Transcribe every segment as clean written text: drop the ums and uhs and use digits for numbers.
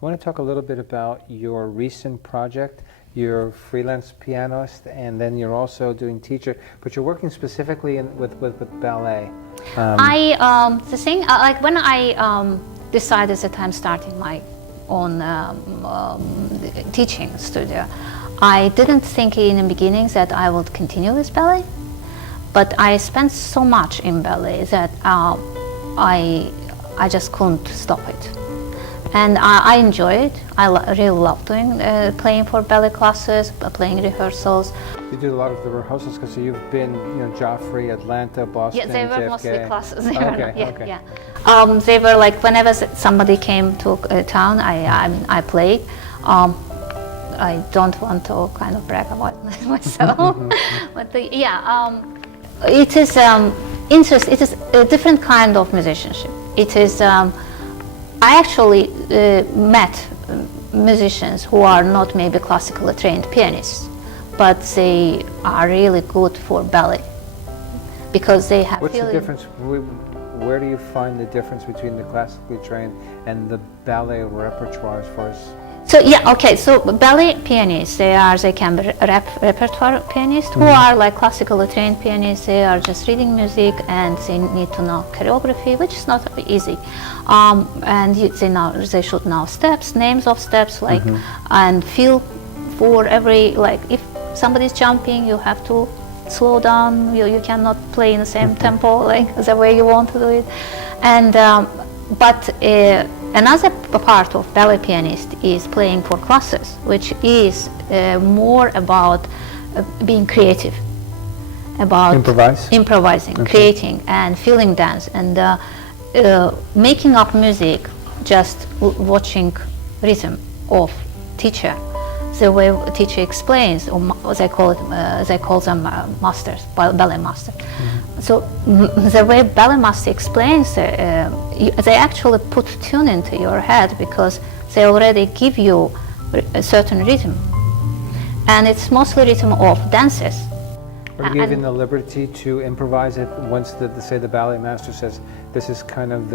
I want to talk a little bit about your recent project. You're a freelance pianist, and then you're also doing teacher, but you're working specifically with ballet. The thing, like when I decided that I'm starting my own teaching studio, I didn't think in the beginning that I would continue with ballet, but I spent so much in ballet that I just couldn't stop it. And I enjoy it. I really love doing playing for ballet classes, playing rehearsals. You do a lot of the rehearsals because you've been, Joffrey, Atlanta, Boston, Yeah, they were JFK. mostly classes. Okay. They were like whenever somebody came to town, I played. I don't want to kind of brag about myself, but it is interest. It is a different kind of musicianship. It is. I actually met musicians who are not maybe classically trained pianists, but they are really good for ballet because they have. What's the difference? Where do you find the difference between the classically trained and the ballet repertoire as far as? So ballet pianists, they can be repertoire pianists who are like classically trained pianists. They are just reading music and they need to know choreography, which is not easy. And they should know steps, names of steps, like and feel for every, like if somebody's jumping, you have to slow down. You cannot play in the same tempo like the way you want to do it. And another part of ballet pianist is playing for classes, which is more about being creative, about improvising, creating, and feeling dance, and making up music, just watching rhythm of teacher. The way teacher explains, or they call them masters, ballet master. So the way ballet master explains, they actually put tune into your head because they already give you a certain rhythm, and it's mostly rhythm of dances. Are you given the liberty to improvise it once say the ballet master says this is kind of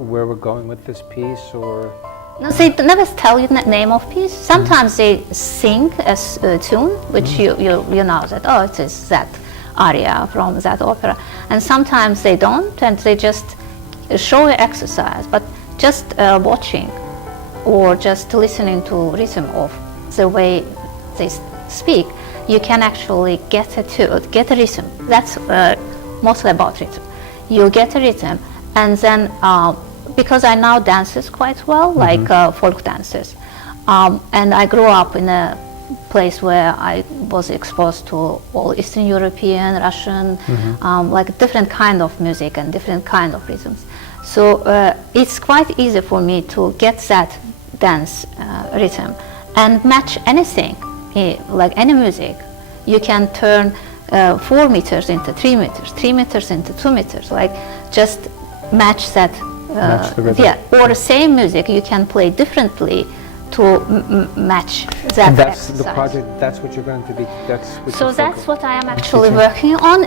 where we're going with this piece, or? No, they never tell you the name of piece. Sometimes they sing a tune, which you know that, oh, it is that aria from that opera. And sometimes they don't, and they just show you exercise. But just watching or just listening to rhythm of the way they speak, you can actually get a rhythm. That's mostly about rhythm. You get a rhythm, and then because I know dances quite well, like folk dances, and I grew up in a place where I was exposed to all Eastern European, Russian, like different kind of music and different kind of rhythms. So it's quite easy for me to get that dance rhythm and match anything, like any music. You can turn 4 meters into 3 meters, 3 meters into 2 meters, like just match that. Or the same music you can play differently to match that. And that's exercise. the project. That's what you're going to be. That's what I am actually working on.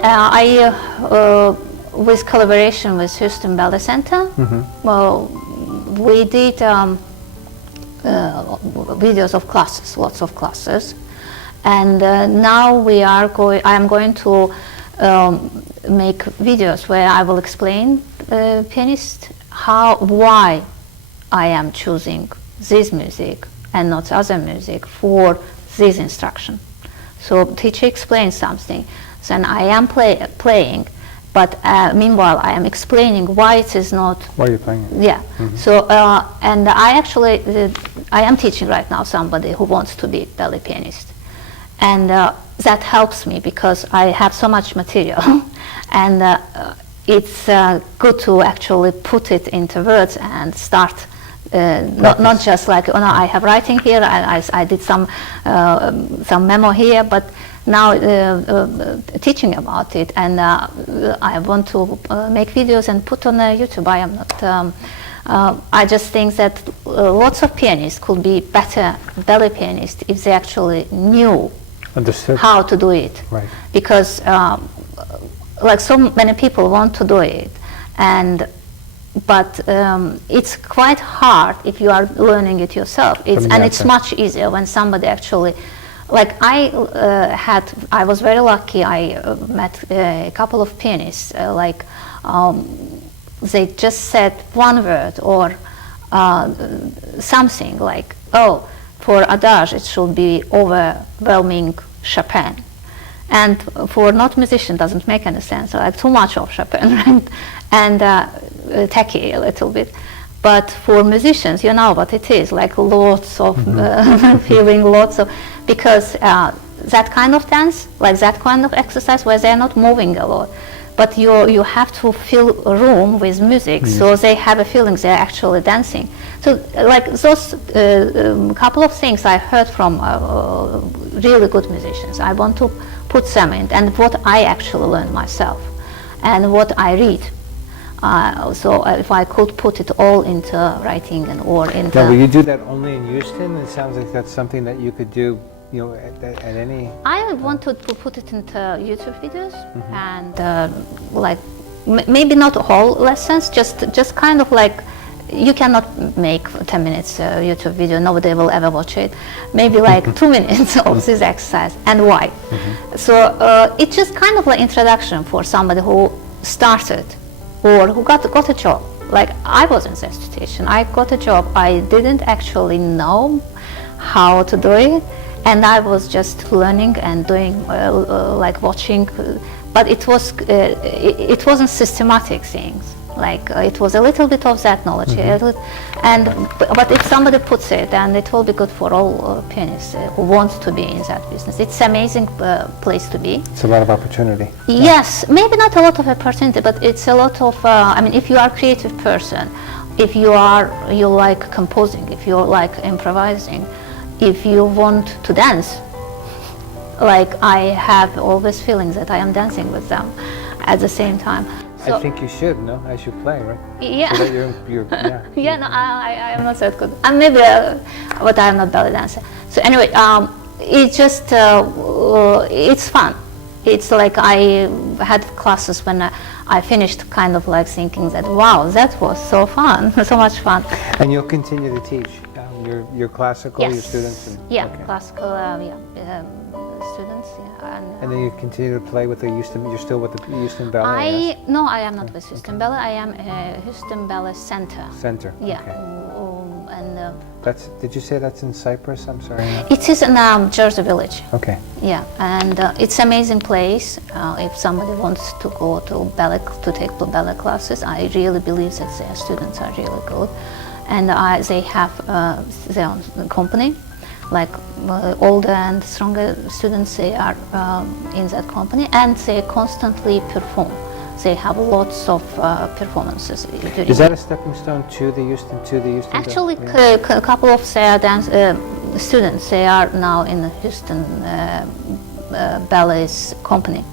With collaboration with Houston Ballet Center. Well, we did videos of classes, lots of classes, and now I am going to make videos where I will explain pianist why I am choosing this music and not other music for this instruction. So teacher explains something, then I am playing, but meanwhile I am explaining why it is not. Why are you playing it? Yeah. So and I am teaching right now somebody who wants to be ballet pianist, and that helps me because I have so much material, and it's good to actually put it into words and start, not just like, oh no, I have writing here, I did some memo here, but now teaching about it, and I want to make videos and put on YouTube. I am not, I just think that lots of pianists could be better ballet pianists if they actually knew how to do it. Right. Because like so many people want to do it, and but it's quite hard if you are learning it yourself. It's much easier when somebody actually, like I was very lucky. I met a couple of pianists. They just said one word or something like, oh, for adage it should be overwhelming Chopin. And for not musician doesn't make any sense, like too much of Chopin, right? And tacky a little bit. But for musicians, you know what it is, like lots of feeling, lots of, because that kind of dance, like that kind of exercise where they're not moving a lot, but you have to fill a room with music, so they have a feeling they're actually dancing. So like those couple of things I heard from really good musicians, I want to put them in, and what I actually learned myself, and what I read. So if I could put it all into writing and or into... Now, will you do that only in Houston? It sounds like that's something that you could do, you know, at any... I want to put it into YouTube videos, and like maybe not whole lessons, just kind of like, you cannot make 10 minutes YouTube video, nobody will ever watch it. Maybe like 2 minutes of this exercise, and why. So it's just kind of like introduction for somebody who started or who got a job. Like I was in that situation, I got a job, I didn't actually know how to do it, and I was just learning and doing like watching, but it wasn't systematic things. Like it was a little bit of that knowledge, but if somebody puts it, then it will be good for all pianists who want to be in that business. It's an amazing place to be. It's a lot of opportunity. Yes, maybe not a lot of opportunity, but it's a lot of. I mean, if you are a creative person, if you like composing, if you like improvising, if you want to dance, like I have always feelings that I am dancing with them at the same time. I think you should, no? As you play, right? Yeah. So that yeah. Yeah, no, I am not that good. Maybe, but I am not belly dancer. So anyway, it's just, it's fun. It's like I had classes when I finished kind of like thinking that, wow, that was so fun, so much fun. And you'll continue to teach your classical, yes. your students? And, yeah, okay. Classical, students, yeah. And then you continue to play with the Houston, you're still with the Houston Ballet? No, I am not with Houston Ballet, I am Houston Ballet Center. Center, yeah. Okay. And did you say that's in Cyprus? I'm sorry. It is in Jersey Village. Okay. Yeah, and it's an amazing place. If somebody wants to go to take ballet classes, I really believe that their students are really good. And they have their own company. Like older and stronger students, they are in that company, and they constantly perform. They have lots of performances. Is that a stepping stone to the Houston? Actually, a couple of their dance students, they are now in the Houston Ballet's company.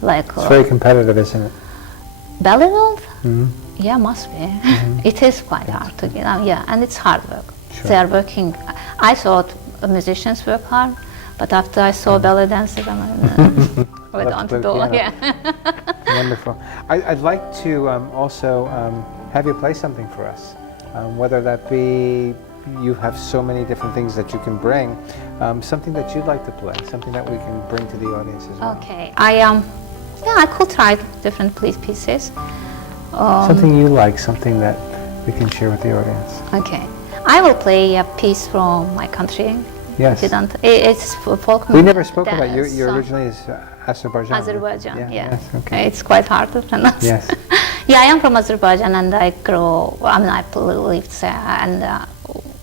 Like it's very competitive, isn't it? Ballet world? Yeah, must be. It is quite hard to get out. Yeah, and it's hard work. Sure. They are working. I thought musicians work hard, but after I saw ballet dancers, we don't do it. Yeah. Wonderful. I'd like to also have you play something for us, whether that be you have so many different things that you can bring, something that you'd like to play, something that we can bring to the audience as well. Okay, I could try different pieces. Something you like, something that we can share with the audience. Okay, I will play a piece from my country. Yes. It's folk. We never spoke about you. You originally is Azerbaijan. Azerbaijan, yeah. Yes, okay. It's quite hard to pronounce. Yes. Yeah, I am from Azerbaijan, and I lived there and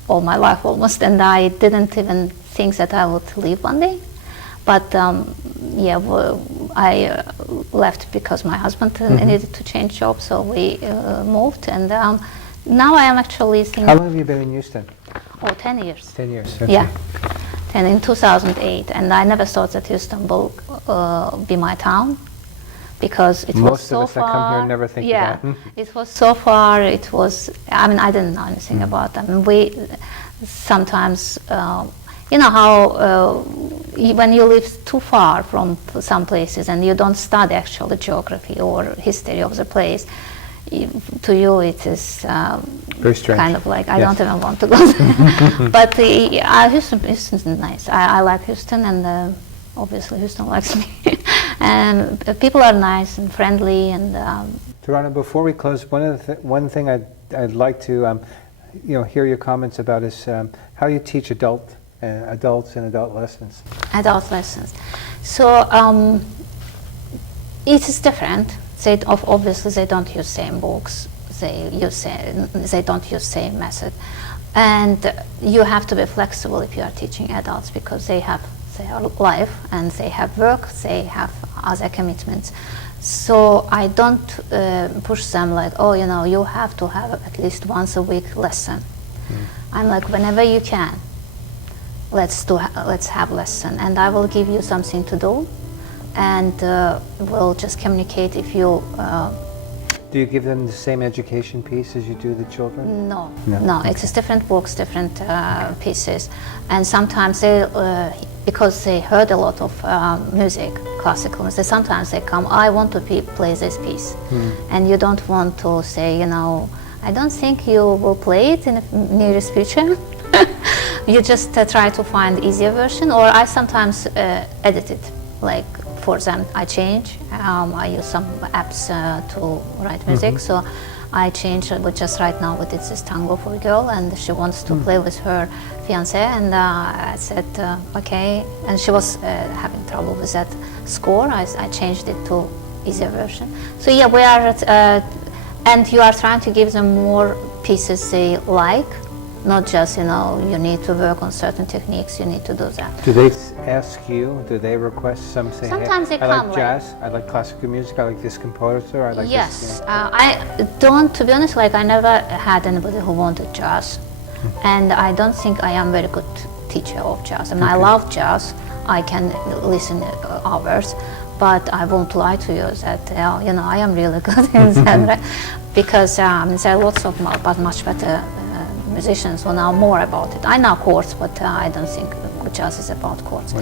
all my life almost, and I didn't even think that I would leave one day. But I left because my husband needed to change jobs, so we moved, and now I am actually thinking... How long have you been in Houston? Oh, 10 years. 10 years, okay. Yeah, and in 2008, and I never thought that Houston will be my town, because it was so far. Most of us that come here never think about it. It was so far, I didn't know anything about them. We sometimes, you know how when you live too far from some places and you don't study actual geography or history of the place, to you it is very strange. kind of like I Yes. don't even want to go there. But Houston's nice. I like Houston, and obviously Houston likes me. And people are nice and friendly, and Tarana, before we close, one thing I'd like to hear your comments about is how you teach adults and adult lessons. Adult lessons. So it is different. Obviously they don't use same books. They don't use same method, and you have to be flexible if you are teaching adults, because they have their life and they have work, they have other commitments. So I don't push them like, oh, you have to have at least once a week lesson. I'm like, whenever you can, let's have lesson, and I will give you something to do, and we'll just communicate if you. Do you give them the same education piece as you do the children? No. Okay. It's just different books, different pieces, and sometimes they, because they heard a lot of music, classical music, sometimes they come, I want to play this piece, and you don't want to say, I don't think you will play it in the nearest future. You just try to find easier version, or I sometimes edit it, like for them I change. I use some apps to write music, so I change. Just right now we did this tango for a girl, and she wants to play with her fiance, and I said okay, and she was having trouble with that score. I changed it to easier version. So yeah, we are and you are trying to give them more pieces they like, not just you need to work on certain techniques, you need to do that. Do they ask you, do they request some, say, Sometimes hey, they I come like jazz, I like classical music, I like this composer, I like yes, this, I don't, to be honest, like I never had anybody who wanted jazz, and I don't think I am very good teacher of jazz. I mean, I love jazz, I can listen hours, but I won't lie to you that I am really good in that, because there are lots of much better musicians who know more about it. I know chords, but I don't think jazz is about chords.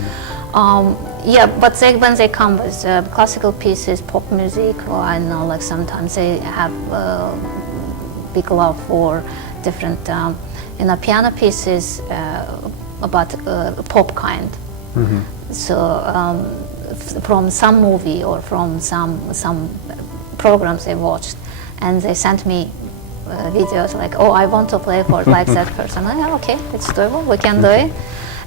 Yeah, but when they come with classical pieces, pop music, or I know, like sometimes they have big love for different piano pieces, about pop kind. So from some movie or from some programs they watched, and they sent me videos like, oh, I want to play for like that person. Okay, it's doable, we can do it.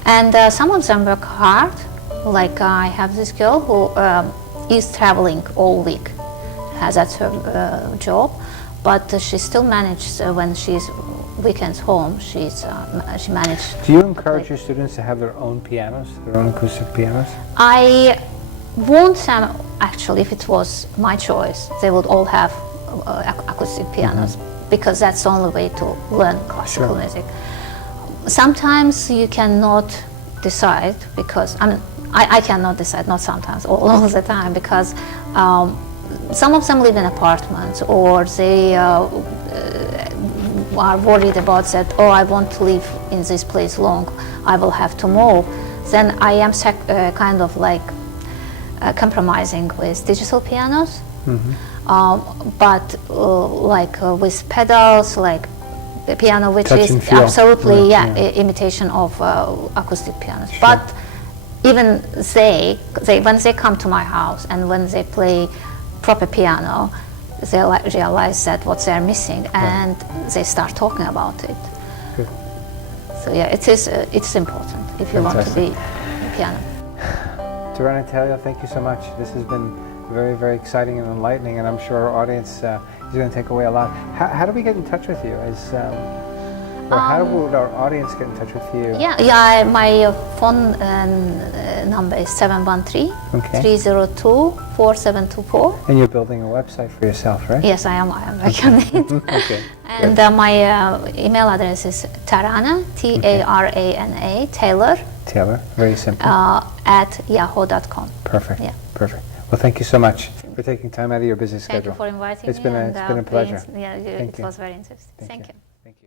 And some of them work hard. Like I have this girl who is traveling all week, that's her job, but she still manages when she's weekends home. She managed. Do you encourage your students to have their own pianos, their own acoustic pianos? I want them, actually, if it was my choice, they would all have acoustic pianos, because that's the only way to learn classical music. Sometimes you cannot decide, because I cannot decide, not sometimes, all the time, because some of them live in apartments, or they are worried about that, oh, I want to live in this place long, I will have to move. Then I am kind of like compromising with digital pianos, but like with pedals, like the piano, which Touch is and feel. absolutely imitation of acoustic pianos. Sure. But even they when they come to my house and when they play proper piano, they realize that what they're missing, and they start talking about it. Good. So yeah, it's important if you want to be a piano. Tarana, Taylor, thank you so much. This has been very, very exciting and enlightening, and I'm sure our audience is going to take away a lot. How do we get in touch with you? Or how would our audience get in touch with you? Yeah. My phone number is 713-302-4724. And you're building a website for yourself, right? Yes, I am working on it. Okay. And my email address is Tarana, Tarana, Taylor. Taylor, very simple. At yahoo.com. Perfect. Yeah. Perfect. Well, thank you so much for taking time out of your busy schedule. Thank you for inviting It's me. been a pleasure. Yeah, it was very interesting. Thank Thank you. you. Thank you.